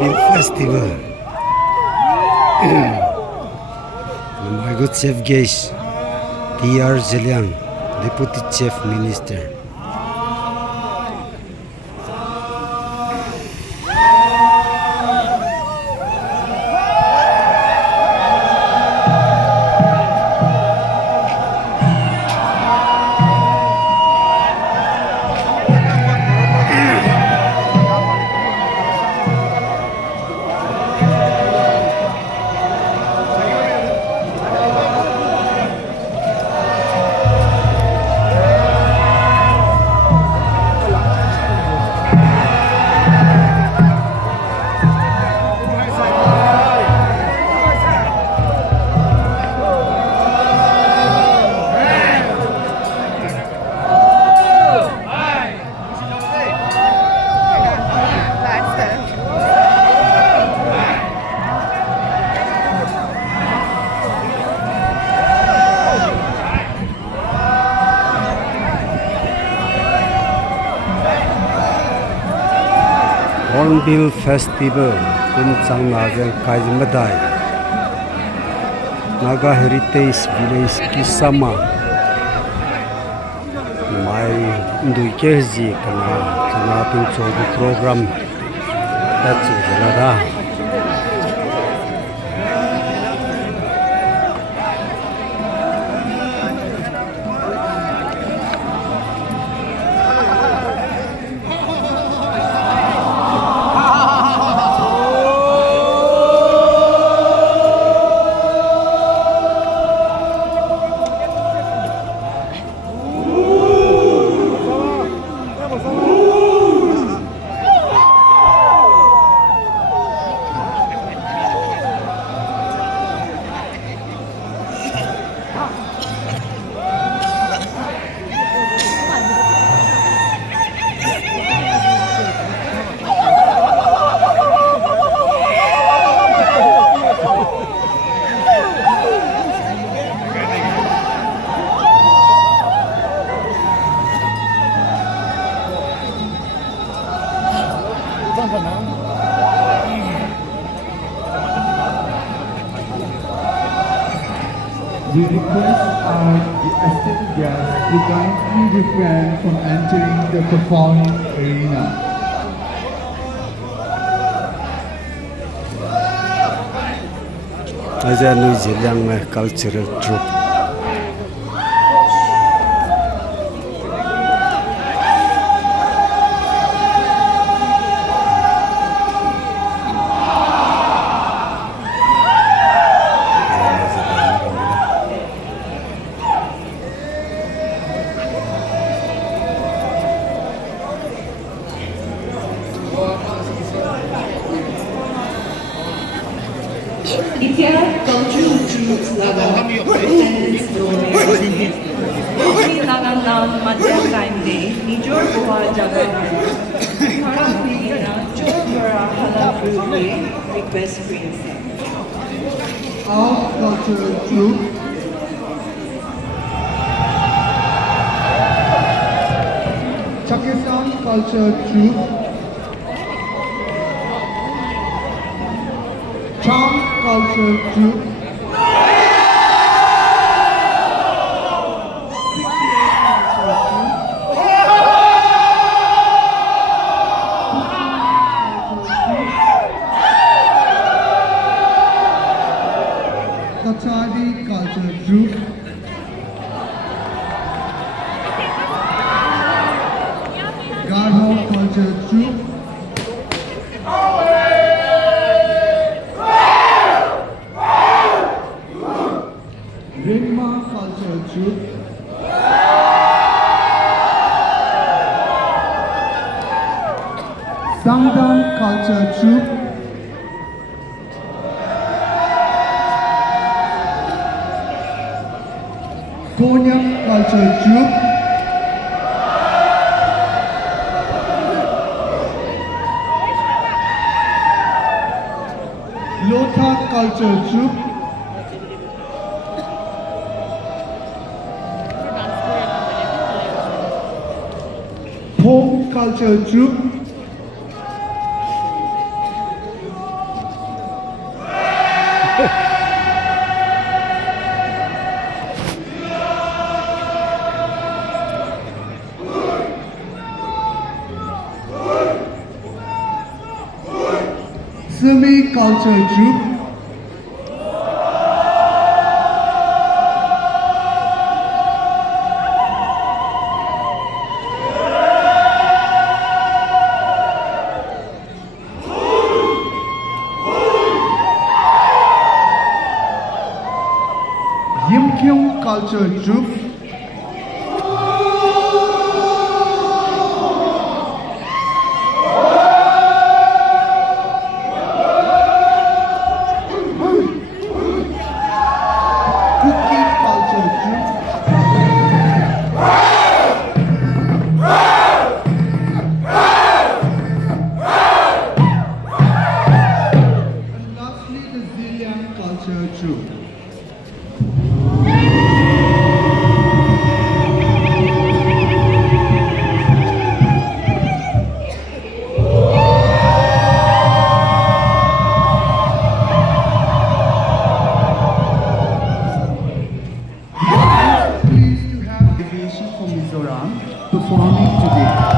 Hornbill Festival. My good chef guest, T.R. Zeliang, Deputy Chief Minister. Hornbill Festival Kunchang Najang Kaimadai Naga Heritage Village Kisama Mai Nduikeji Kana Kanapin Chobu Program That's Jalada We request our esteemed guests to kindly refrain from entering the performing arena. As a New Zealand cultural troupe. Itiara cultural troops Nagaland presents Nagaland Madyan Time Day Nijor Buha Jagahan Harap Pilina Chokura Halal Puri Request Princess. Our cultural troupe Pakistan culture troupe Cham culture troupe Kathadi culture troupe Garho culture troupe Ringma culture troupe Sangdam culture troupe Konyak culture troupe Lotha culture troupe Folk culture troupe Sumi Culture Troupe. Yimkyung Culture Troupe. Cookie Culture Troupe. And lastly, the Zeliang Culture Troupe. Pleased to have a delegation from Mizoram performing today.